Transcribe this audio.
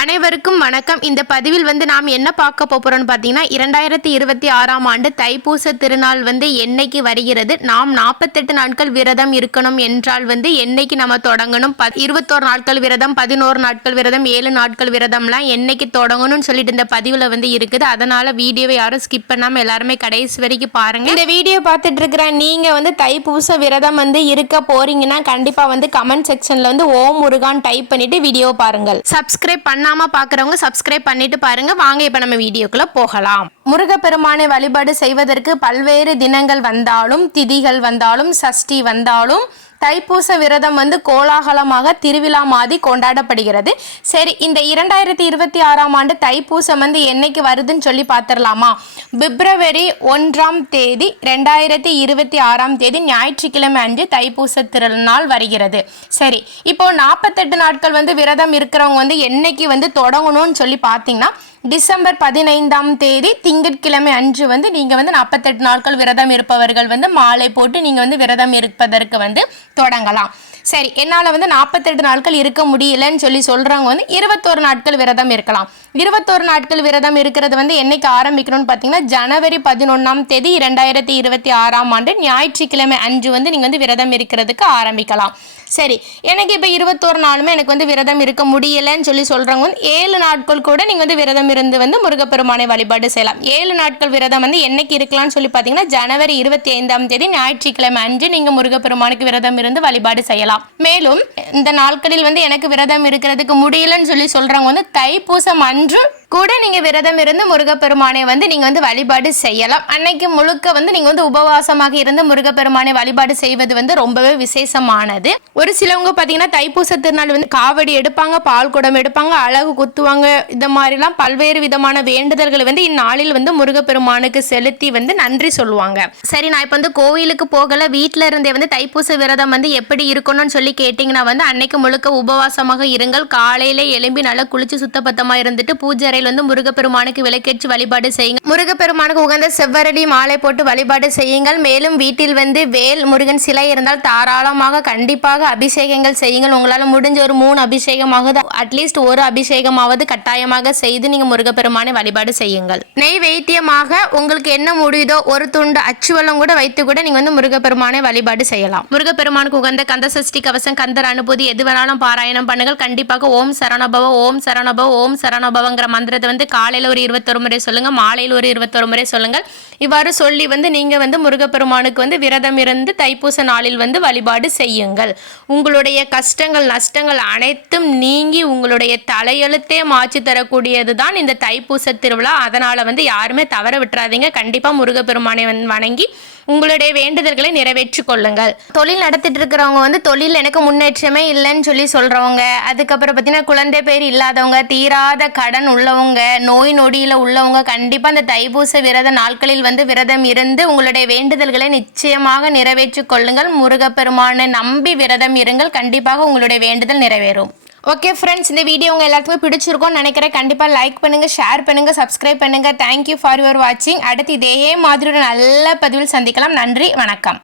அனைவருக்கும் வணக்கம். இந்த பதிவில் வந்து நாம் என்ன பார்க்க போகிறோம்னு பார்த்தீங்கன்னா இரண்டாயிரத்தி இருபத்தி ஆறாம் ஆண்டு தைப்பூச திருநாள் வந்து என்னைக்கு வருகிறது? நாம் நாற்பத்தெட்டு நாட்கள் விரதம் இருக்கணும் என்றால் வந்து என்னைக்கு நம்ம தொடங்கணும்? ப இருபத்தோரு நாட்கள் விரதம் பதினோரு நாட்கள் விரதம் ஏழு நாட்கள் விரதம்லாம் என்னைக்கு தொடங்கணும்னு சொல்லிட்டு இந்த பதிவில் வந்து இருக்குது. அதனால வீடியோவை யாரும் ஸ்கிப் பண்ணாமல் எல்லாருமே கடைசி வரைக்கும் பாருங்க. இந்த வீடியோ பார்த்துட்டு இருக்கிற நீங்கள் வந்து தைப்பூச விரதம் வந்து இருக்க போறீங்கன்னா கண்டிப்பாக வந்து கமெண்ட் செக்ஷனில் வந்து ஓம் முருகான் டைப் பண்ணிட்டு வீடியோ பாருங்கள். சப்ஸ்கிரைப் பண்ணாமல் பார்க்குறவங்க சப்ஸ்கிரைப் பண்ணிட்டு பாருங்க. வாங்க இப்போ நம்ம வீடியோக்குள்ள போகலாம். முருகப்பெருமானை வழிபாடு செய்வதற்கு பல்வேறு தினங்கள் வந்தாலும் திதிகள் வந்தாலும் சஷ்டி வந்தாலும் தைப்பூச விரதம் வந்து கோலாகலமாக திருவிழா மாதிரி கொண்டாடப்படுகிறது. சரி இந்த இரண்டாயிரத்தி இருபத்தி ஆறாம் ஆண்டு தைப்பூசம் வந்து என்னைக்கு வருதுன்னு சொல்லி பார்த்துடலாமா பிப்ரவரி ஒன்றாம் தேதி ரெண்டாயிரத்தி இருபத்தி ஆறாம் தேதி ஞாயிற்றுக்கிழமை அன்று தைப்பூச திருநாள் வருகிறது. சரி இப்போ நாற்பத்தெட்டு நாட்கள் வந்து விரதம் இருக்கிறவங்க வந்து என்னைக்கு வந்து தொடங்கணும்னு சொல்லி பார்த்தீங்கன்னா டிசம்பர் பதினைந்தாம் தேதி திங்கட்கிழமை அன்று வந்து நீங்கள் வந்து நாற்பத்தெட்டு நாட்கள் விரதம் இருப்பவர்கள் வந்து மாலை போட்டு நீங்கள் வந்து விரதம் இருப்பதற்கு வந்து தொடங்கலாம். சரி என்னால் வந்து நாற்பத்தெட்டு நாட்கள் இருக்க முடியலன்னு சொல்லி சொல்கிறவங்க வந்து இருபத்தோரு நாட்கள் விரதம் இருக்கலாம். இருபத்தோரு நாட்கள் விரதம் இருக்கிறது வந்து என்னைக்கு ஆரம்பிக்கணும்னு பார்த்தீங்கன்னா ஜனவரி பதினொன்றாம் தேதி ரெண்டாயிரத்தி இருபத்தி ஆறாம் ஆண்டு ஞாயிற்றுக்கிழமை அன்று வந்து நீங்கள் வந்து விரதம் இருக்கிறதுக்கு ஆரம்பிக்கலாம். சரி எனக்கு இப்போ இருபத்தோரு நாளுமே எனக்கு வந்து விரதம் இருக்க முடியலைன்னு சொல்லி சொல்கிறவங்க வந்து ஏழு நாட்கள் கூட நீங்கள் வந்து விரதம் இருந்து வந்து முருகப்பெருமானை வழிபாடு செய்யலாம். ஏழு நாட்கள் விரதம் வந்து என்னைக்கு இருக்கலாம்னு சொல்லி பார்த்தீங்கன்னா ஜனவரி இருபத்தி ஐந்தாம் தேதி ஞாயிற்றுக்கிழமை அன்று நீங்கள் முருகப்பெருமானுக்கு விரதம் இருந்து வழிபாடு செய்யலாம். மேலும் இந்த நாட்களில் வந்து எனக்கு விரதம் இருக்கிறதுக்கு முடியலன்னு சொல்லி சொல்கிறவங்க வந்து தைப்பூசம் அன்று கூட நீங்கள் விரதம் இருந்து முருகப்பெருமானை வந்து நீங்கள் வந்து வழிபாடு செய்யலாம். அன்னைக்கு முழுக்க வந்து நீங்கள் வந்து உபவாசமாக இருந்து முருகப்பெருமானை வழிபாடு செய்வது வந்து ரொம்பவே விசேஷமானது. ஒரு சிலவங்க பார்த்தீங்கன்னா தைப்பூச திருநாள் வந்து காவடி எடுப்பாங்க பால் குடம் எடுப்பாங்க அழகு குத்துவாங்க. இந்த மாதிரிலாம் பல்வேறு விதமான வேண்டுதல்களை வந்து இந்நாளில் வந்து முருகப்பெருமானுக்கு செலுத்தி வந்து நன்றி சொல்லுவாங்க. சரி நான் இப்போ வந்து கோவிலுக்கு போகல வீட்டில் இருந்தே வந்து தைப்பூச விரதம் வந்து எப்படி இருக்கணும்னு சொல்லி கேட்டிங்கன்னா வந்து அன்னைக்கு முழுக்க உபவாசமாக இருங்கள். காலையில எழும்பி நல்லா குளிச்சு சுத்தபத்தமாக இருந்துட்டு பூஜை வந்து முருகப்பெருமானுக்கு விளக்கேற்று வழிபாடு செய்யுங்க முருகப்பெருமானுக்கு உகந்த செவ்வரடி மாலை போட்டு வழிபாடு செய்யுங்கள். மேலும் வீட்டில் வந்து வேல் முருகன் சிலை இருந்தால் தாராளமாக கண்டிப்பாக அபிஷேகங்கள் செய்யுங்கள். உங்களால் முடிஞ்ச ஒரு மூணு அபிஷேகமாகுது. அட்லீஸ்ட் ஒரு அபிஷேகமாவது கட்டாயமாக செய்து நீங்கள் முருகப்பெருமானை வழிபாடு செய்யுங்கள். நெய் வைத்தியமாக உங்களுக்கு என்ன முடியுதோ ஒரு துண்டு அச்சுவலம் கூட வைத்து கூட நீங்கள் வந்து முருகப்பெருமானை வழிபாடு செய்யலாம். முருகப்பெருமானுக்கு உகந்த கந்த சஷ்டி கவசம் கந்தர் அனுபூதி எது வேணாலும் பாராயணம் பண்ணுங்கள். கண்டிப்பாக ஓம் சரணபவ ஓம் சரணபவ ஓம் சரணபவங்கிற மந்திரத்தை வந்து காலையில் ஒரு இருபத்தொரு முறை சொல்லுங்கள் மாலையில் ஒரு இருபத்தொரு முறை சொல்லுங்கள். இவ்வாறு சொல்லி வந்து நீங்கள் வந்து முருகப்பெருமானுக்கு வந்து விரதம் இருந்து தைப்பூச நாளில் வந்து வழிபாடு செய்யுங்கள். உங்களுடைய கஷ்டங்கள் நஷ்டங்கள் அனைத்தும் நீங்கி உங்களுடைய தலையெழுத்தே மாற்றி தரக்கூடியது தான் இந்த தைப்பூச திருவிழா. அதனால் வந்து யாருமே தவற விட்டுறாதீங்க. கண்டிப்பாக முருகப்பெருமானை வணங்கி உங்களுடைய வேண்டுதல்களை நிறைவேற்றி கொள்ளுங்கள். தொழில் நடத்திட்டு இருக்கிறவங்க வந்து தொழில் எனக்கு முன்னேற்றமே இல்லைன்னு சொல்லி சொல்றவங்க அதுக்கப்புறம் பார்த்தீங்கன்னா குழந்தை பேர் இல்லாதவங்க தீராத கடன் உள்ளவங்க நோய் நொடியில் உள்ளவங்க கண்டிப்பாக அந்த தைப்பூச விரத நாட்களில் வந்து விரதம் இருந்து உங்களுடைய வேண்டுதல்களை நிச்சயமாக நிறைவேற்றி கொள்ளுங்கள். முருகப்பெருமானை நம்பி விரதம் இருங்கள். கண்டிப்பாக உங்களுடைய வேண்டுதல் நிறைவேறும். ஓகே ஃப்ரெண்ட்ஸ் இந்த வீடியோ உங்கள் எல்லாத்துக்குமே பிடிச்சிருக்கோம்னு நினைக்கிறேன். கண்டிப்பாக லைக் பண்ணுங்கள் ஷேர் பண்ணுங்கள் சப்ஸ்கிரைப் பண்ணுங்கள் தேங்க்யூ ஃபார் யுவர் வாட்சிங் அடுத்து இதே மாதிரி ஒரு நல்ல பதிவில் சந்திக்கலாம். நன்றி வணக்கம்.